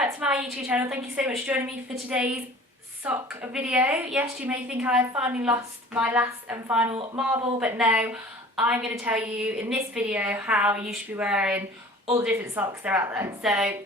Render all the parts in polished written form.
back to my YouTube channel. Thank you so much for joining me for today's sock video. Yes, you may think I have finally lost my last and final marble, but no, I'm going to tell you in this video how you should be wearing all the different socks that are out there.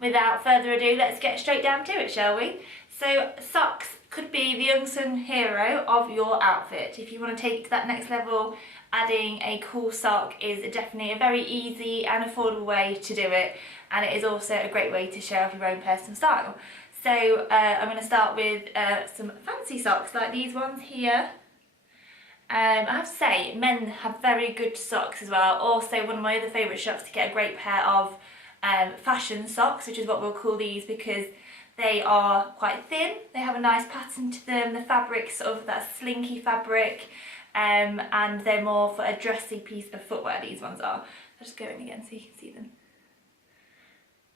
So without further ado, let's get straight down to it, shall we? So socks could be the unsung hero of your outfit. If you want to take it to that next level, adding a cool sock is definitely a very easy and affordable way to do it, and it is also a great way to show off your own personal style. So I'm going to start with some fancy socks like these ones here. I have to say, men have very good socks as well. Also, one of my other favourite shops to get a great pair of fashion socks, which is what we'll call these, because they are quite thin, they have a nice pattern to them, the fabric's sort of that slinky fabric, and they're more for a dressy piece of footwear, these ones are. I'll just go in again so you can see them.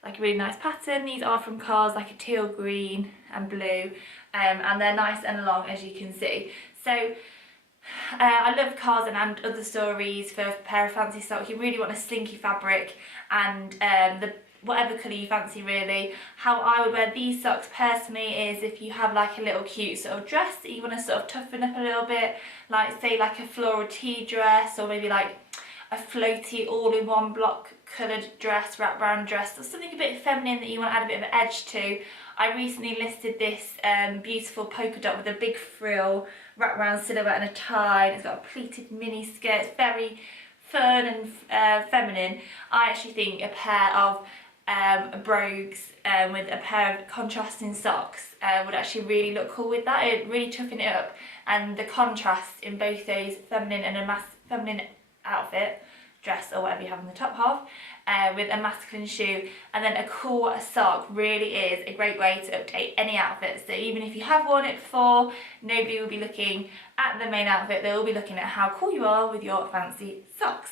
Like a really nice pattern. These are from cars, like a teal green and blue, and they're nice and long, as you can see. So I love cars and other stories for a pair of fancy socks. You really want a slinky fabric and whatever colour you fancy, really. How I would wear these socks personally is if you have like a little cute sort of dress that you want to sort of toughen up a little bit, like say like a floral tea dress, or maybe like a floaty all-in-one block coloured dress, wrap round dress, or something a bit feminine that you want to add a bit of an edge to. I recently listed this beautiful polka dot with a big frill, wrap round silhouette and a tie. It's got a pleated mini skirt. It's very fun and feminine. I actually think a pair of brogues with a pair of contrasting socks would actually really look cool with that. It'd really toughen it up, and the contrast in both those feminine and a feminine outfit, dress or whatever you have on the top half, with a masculine shoe and then a cool sock really is a great way to update any outfit. So even if you have worn it before, nobody will be looking at the main outfit, they'll be looking at how cool you are with your fancy socks.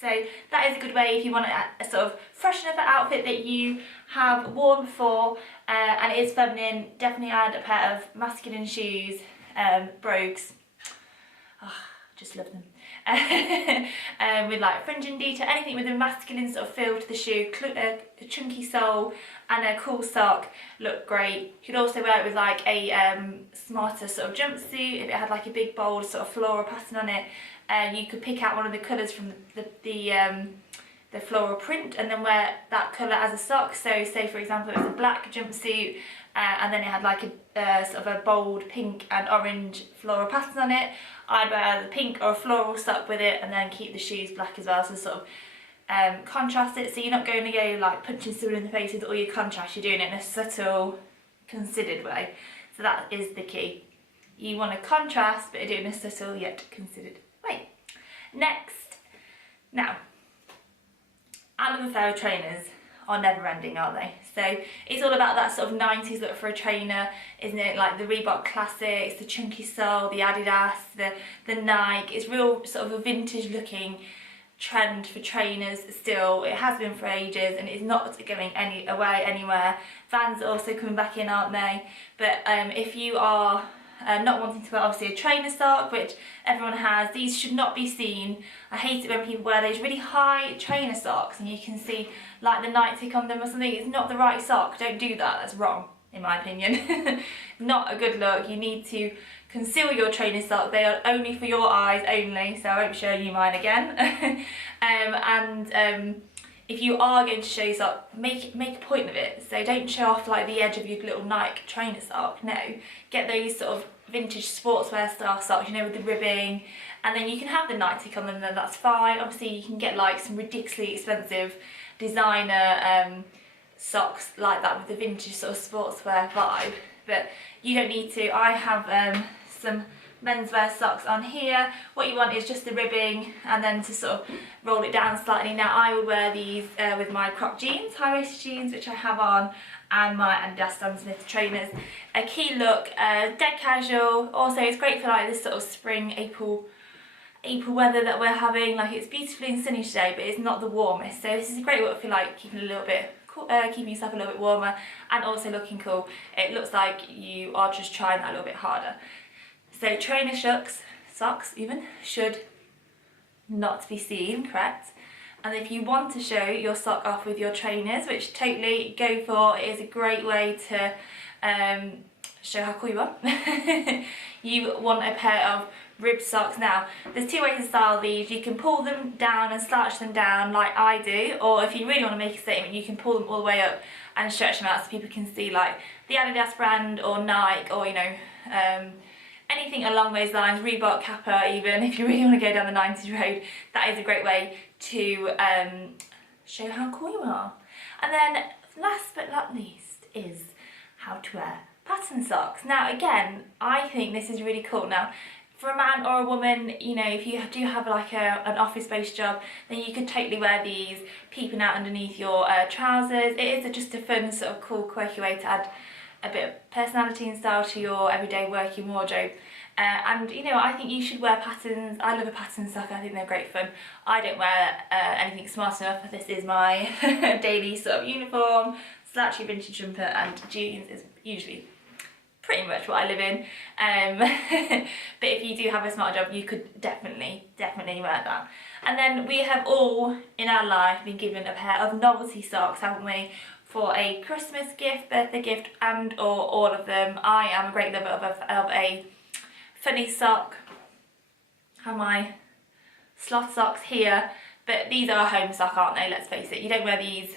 So that is a good way if you want to sort of freshen up an outfit that you have worn before and it is feminine. Definitely add a pair of masculine shoes, brogues. Oh, just love them. With like fringing detail, anything with a masculine sort of feel to the shoe, a chunky sole and a cool sock look great. You could also wear it with like a smarter sort of jumpsuit if it had like a big bold sort of floral pattern on it. You could pick out one of the colours from the floral print and then wear that colour as a sock. So say for example it was a black jumpsuit and then it had like a sort of a bold pink and orange floral pattern on it. I'd wear either pink or a floral sock with it and then keep the shoes black as well, so sort of contrast it, so you're not going to go like punching someone in the face with all your contrast, you're doing it in a subtle, considered way. So that is the key. You want to contrast but do it in a subtle yet considered way. Next, now, I love a pair of trainers are never ending, are they? So it's all about that sort of 90s look for a trainer, isn't it? Like the Reebok classics, the chunky sole, the Adidas, the Nike. It's real sort of a vintage looking trend for trainers still. It has been for ages and it's not going anywhere. Vans are also coming back in, aren't they? But if you are not wanting to wear obviously a trainer sock, which everyone has, these should not be seen. I hate it when people wear those really high trainer socks and you can see like the night tick on them or something. It's not the right sock. Don't do that. That's wrong in my opinion. Not a good look. You need to conceal your trainer sock. They are only for your eyes only, so I won't show you mine again. If you are going to show your sock, make a point of it. So don't show off like the edge of your little Nike trainer sock. No, get those sort of vintage sportswear style socks, you know, with the ribbing, and then you can have the night tick on them, then that's fine. Obviously you can get like some ridiculously expensive designer socks like that with the vintage sort of sportswear vibe, but you don't need to. I have some menswear socks on here. What you want is just the ribbing and then to sort of roll it down slightly. Now I would wear these with my cropped jeans, high-waisted jeans, which I have on, and my Adidas Stan Smith trainers. A key look, dead casual. Also it's great for like this sort of spring, April weather that we're having. Like it's beautifully and sunny today, but it's not the warmest. So this is a great look for like keeping a little bit cool, keeping yourself a little bit warmer and also looking cool. It looks like you are just trying that a little bit harder. So trainer socks even should not be seen, correct? And if you want to show your sock off with your trainers, which totally go for, it is a great way to show how cool you are. You want a pair of ribbed socks. Now, there's two ways to style these. You can pull them down and slouch them down like I do, or if you really want to make a statement, you can pull them all the way up and stretch them out so people can see like the Adidas brand or Nike, or you know, anything along those lines, Reebok, Kappa even, if you really want to go down the 90s road. That is a great way to show how cool you are. And then last but not least is how to wear pattern socks. Now again, I think this is really cool. Now for a man or a woman, you know, if you do have like an office-based job, then you could totally wear these peeping out underneath your trousers. It is just a fun sort of cool, quirky way to add a bit of personality and style to your everyday working wardrobe. And you know, I think you should wear patterns. I love a pattern sock, I think they're great fun. I don't wear anything smart enough. This is my daily sort of uniform. Slouchy vintage jumper and jeans is usually pretty much what I live in. But if you do have a smart job, you could definitely wear that. And then we have all in our life been given a pair of novelty socks, haven't we? For a Christmas gift, birthday gift, and or all of them. I am a great lover of a funny sock. I have my sloth socks here, but these are a home sock, aren't they? Let's face it. You don't wear these.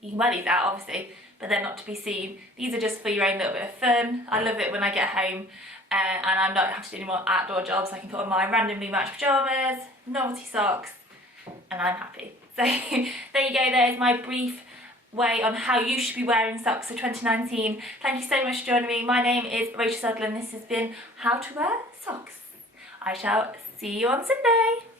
You can wear these out, obviously, but they're not to be seen. These are just for your own little bit of fun. I love it when I get home and I'm not having to do any more outdoor jobs. I can put on my randomly matched pyjamas, novelty socks, and I'm happy. So there you go. There's my brief way on how you should be wearing socks for 2019. Thank you so much for joining me. My name is Rachael XOX and this has been How to Wear Socks. I shall see you on Sunday.